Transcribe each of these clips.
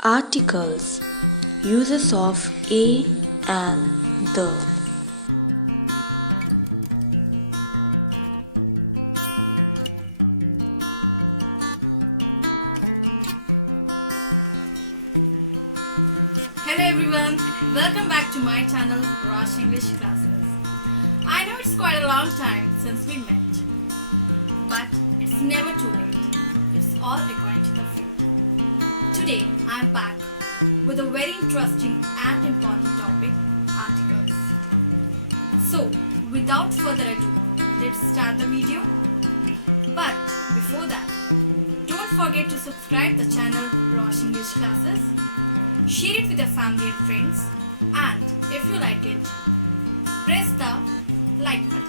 Articles. Uses of a and the. Hello everyone, welcome back to my channel Rosh English Classes. I know it's quite a long time since we met, but it's never too late. It's all according to the fate. Today I am back with a very interesting and important topic, articles. So without further ado, let's start the video. But before that, don't forget to subscribe the channel Rosh English Classes. Share it with your family and friends, and if you like it, press the like button.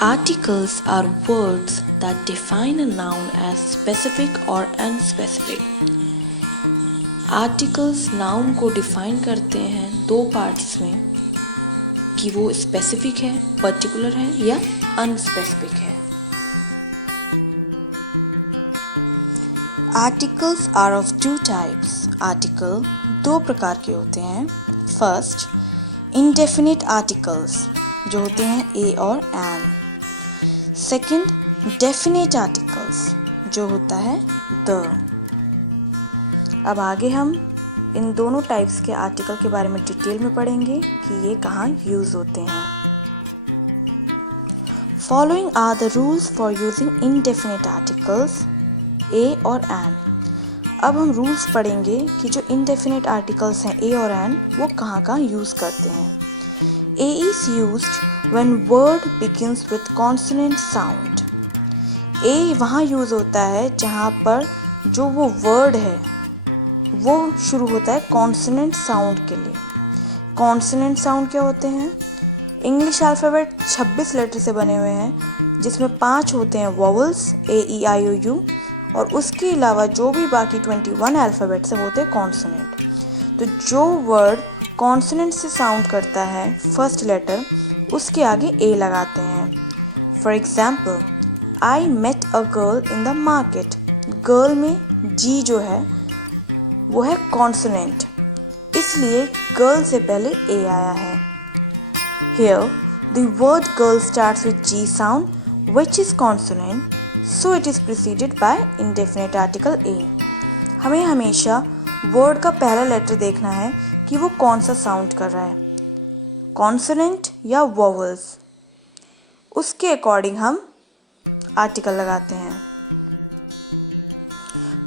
Articles are words that define a noun as specific or unspecific. Articles noun को define करते हैं दो parts में कि वो specific है, particular है या अनस्पेसिफिक है. Articles are of two types. Article दो प्रकार के होते हैं. फर्स्ट, इंडेफिनिट आर्टिकल्स जो होते हैं ए और एन. सेकंड, डेफिनेट आर्टिकल्स जो होता है द. अब आगे हम इन दोनों टाइप्स के आर्टिकल के बारे में डिटेल में पढ़ेंगे कि ये कहाँ यूज होते हैं. Following are the rules for using indefinite articles a और एन. अब हम रूल्स पढ़ेंगे कि जो इनडेफिनिट आर्टिकल्स हैं ए और एन वो कहाँ कहाँ यूज़ करते हैं. A is used when word begins with consonant sound. A वहाँ यूज़ होता है जहाँ पर जो वो वर्ड है वो शुरू होता है कॉन्सोनेंट साउंड के लिए. कॉन्सोनेंट साउंड क्या होते हैं? इंग्लिश अल्फ़ाबेट 26 लेटर से बने हुए हैं, जिसमें 5 होते हैं vowels A E I O you, और उसके अलावा जो भी बाकी 21 अल्फ़ाबेट से होते हैं कॉन्सोनेंट. तो जो वर्ड कॉन्सोनेंट से साउंड करता है फर्स्ट लेटर, उसके आगे ए लगाते हैं. For example, I met a girl in the market. Girl में जी जो है वो है कॉन्सोनेंट, इसलिए गर्ल से पहले ए आया है. Here the word girl starts with G sound which is consonant, so it is preceded by indefinite article a. हमें हमेशा वर्ड का पहला लेटर देखना है कि वो कौन सा साउंड कर रहा है, कॉन्सोनेंट या वोवल्स. उसके अकॉर्डिंग हम आर्टिकल लगाते हैं.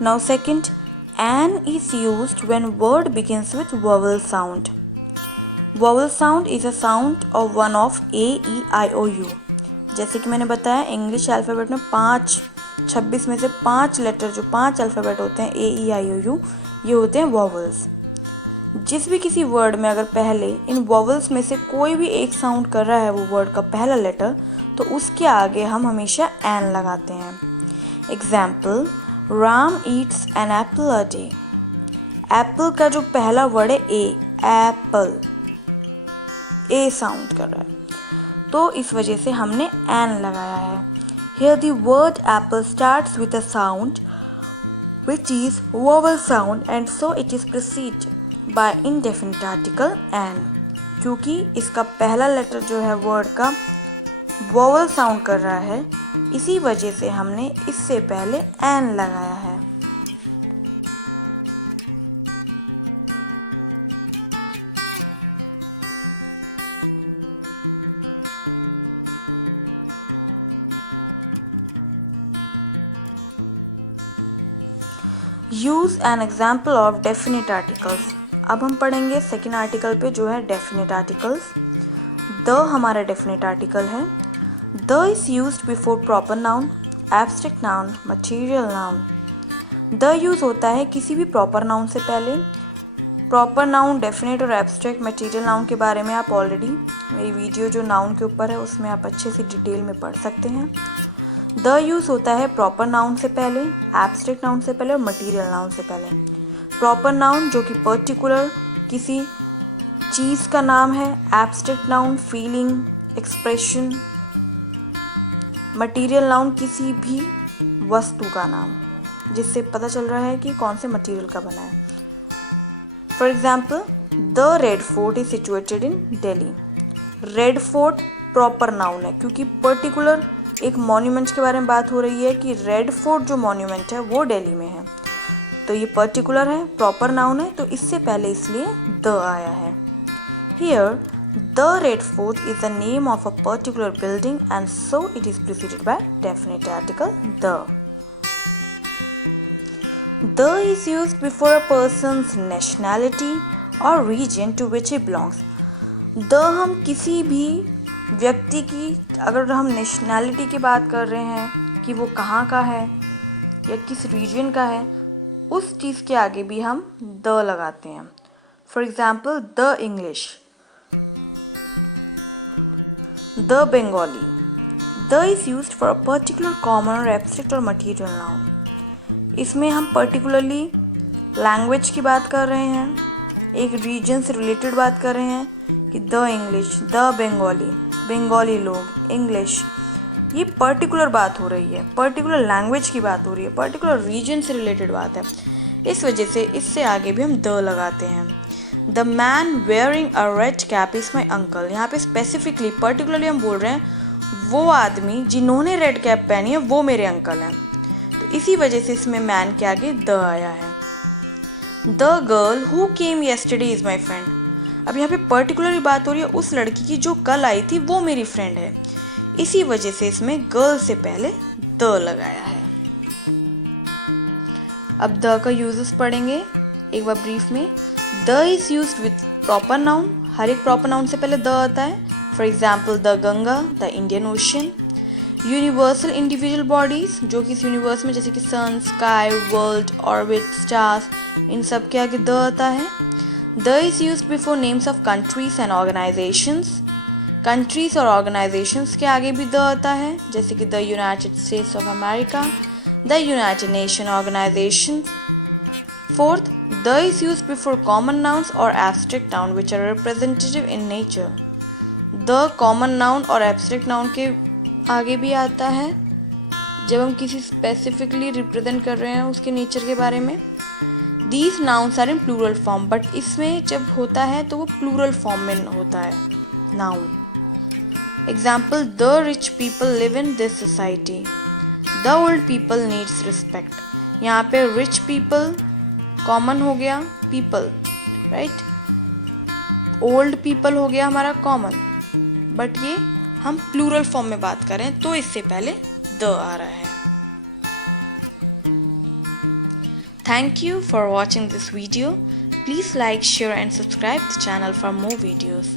Now second, an is used when word begins with vowel sound. Vowel sound is a sound of one of A E I O U. जैसे कि मैंने बताया, इंग्लिश अल्फ़ाबेट में 26 में से 5 लेटर, जो 5 अल्फ़ाबेट होते हैं ए ई आई ओ यू, ये होते हैं वॉवल्स. जिस भी किसी वर्ड में अगर पहले इन वॉवल्स में से कोई भी एक साउंड कर रहा है वो वर्ड का पहला लेटर, तो उसके आगे हम हमेशा एन लगाते हैं. Example, Ram eats an apple a day. Apple का जो पहला वर्ड है ए, एप्पल, ए साउंड कर रहा है, तो इस वजह से हमने एन लगाया है. Here the word apple starts with a sound which is vowel sound, and so it is preceded by indefinite article n. क्योंकि इसका पहला लेटर जो है वर्ड का vowel साउंड कर रहा है, इसी वजह से हमने इससे पहले एन लगाया है. Use an example of definite articles. अब हम पढ़ेंगे सेकेंड आर्टिकल पे जो है डेफिनेट आर्टिकल्स. द हमारा डेफिनेट आर्टिकल है. The is used before proper noun, abstract noun, material noun. The use होता है किसी भी प्रॉपर नाउन से पहले. प्रॉपर नाउन, डेफिनेट और एब्स्ट्रैक्ट मटीरियल नाउन के बारे में आप ऑलरेडी मेरी वीडियो जो नाउन के ऊपर है उसमें आप अच्छे से डिटेल में पढ़ सकते हैं. द यूज़ होता है प्रॉपर नाउन से पहले, एब्स्ट्रैक्ट नाउन से पहले और मटीरियल नाउन से पहले. प्रॉपर नाउन जो कि पर्टिकुलर किसी चीज़ का नाम है, abstract noun feeling, expression, material noun किसी भी वस्तु का नाम. जिससे पता चल रहा है कि कौन से मटेरियल का बना है। For example, the Red Fort is situated in Delhi. Red fort proper noun है क्योंकि पर्टिकुलर एक मॉन्यूमेंट के बारे में बात हो रही है कि रेड फोर्ट जो मॉन्यूमेंट है वो दिल्ली में है, तो ये पर्टिकुलर है, प्रॉपर नाउन है, तो इससे पहले इसलिए द आया है। Here the Red Fort is the name of a particular building and so it is preceded by definite article the. The is used before a person's nationality or region to which he belongs. The हम किसी भी व्यक्ति की, अगर हम nationality की बात कर रहे हैं कि वो कहाँ का है या किस रीजन का है, उस चीज़ के आगे भी हम द लगाते हैं। For example, the English, the Bengali. The is used for a particular common और एब्स्ट्रैक्ट और मटीरियल नाउन। इसमें हम पर्टिकुलरली लैंग्वेज की बात कर रहे हैं, एक रीजन से रिलेटेड बात कर रहे हैं कि the English, the Bengali, Bengali लोग, इंग्लिश, ये पर्टिकुलर बात हो रही है, पर्टिकुलर लैंग्वेज की बात हो रही है, पर्टिकुलर रीजन से रिलेटेड बात है। इस वजह से इससे आगे भी हम द लगाते हैं। The man wearing a red cap is my uncle. यहाँ पे स्पेसिफिकली पर्टिकुलरली हम बोल रहे हैं वो आदमी जिन्होंने रेड कैप पहनी है वो मेरे अंकल हैं, इसी वजह से इसमें मैन के आगे द आया है। The girl who came yesterday is my friend. अब यहाँ पे पर्टिकुलरली बात हो रही है उस लड़की की जो कल आई थी, वो मेरी फ्रेंड है, इसी वजह से इसमें गर्ल से पहले द लगाया है। अब द का यूजेस पढ़ेंगे एक बार ब्रीफ में। The is used with proper noun. हर एक प्रॉपर नाउन से पहले द आता है। For example, the Ganga, the Indian ocean. Universal individual bodies, जो कि इस यूनिवर्स में जैसे कि sun, sky, world, orbit, stars, इन सब के आगे द आता है। The is used before names of countries and organisations. Countries और ऑर्गेनाइजेशंस के आगे भी द आता है, जैसे कि the United States of America, the United Nation organisation. Fourth, the is used before common nouns और abstract noun which are representative in nature. The common noun और एब्स्ट्रैक्ट नाउन के आगे भी आता है जब हम किसी स्पेसिफिकली रिप्रेजेंट कर रहे हैं उसके नेचर के बारे में। These nouns are in plural form, but इसमें जब होता है तो वो प्लूरल फॉर्म में होता है noun. Example, the rich people live in this society, the old people needs respect. यहाँ पे रिच पीपल कॉमन हो गया, पीपल, राइट। ओल्ड पीपल हो गया हमारा कॉमन, बट ये हम प्लूरल फॉर्म में बात करें तो इससे पहले द आ रहा है। Thank you for watching this video. Please like, share and subscribe the channel for more videos.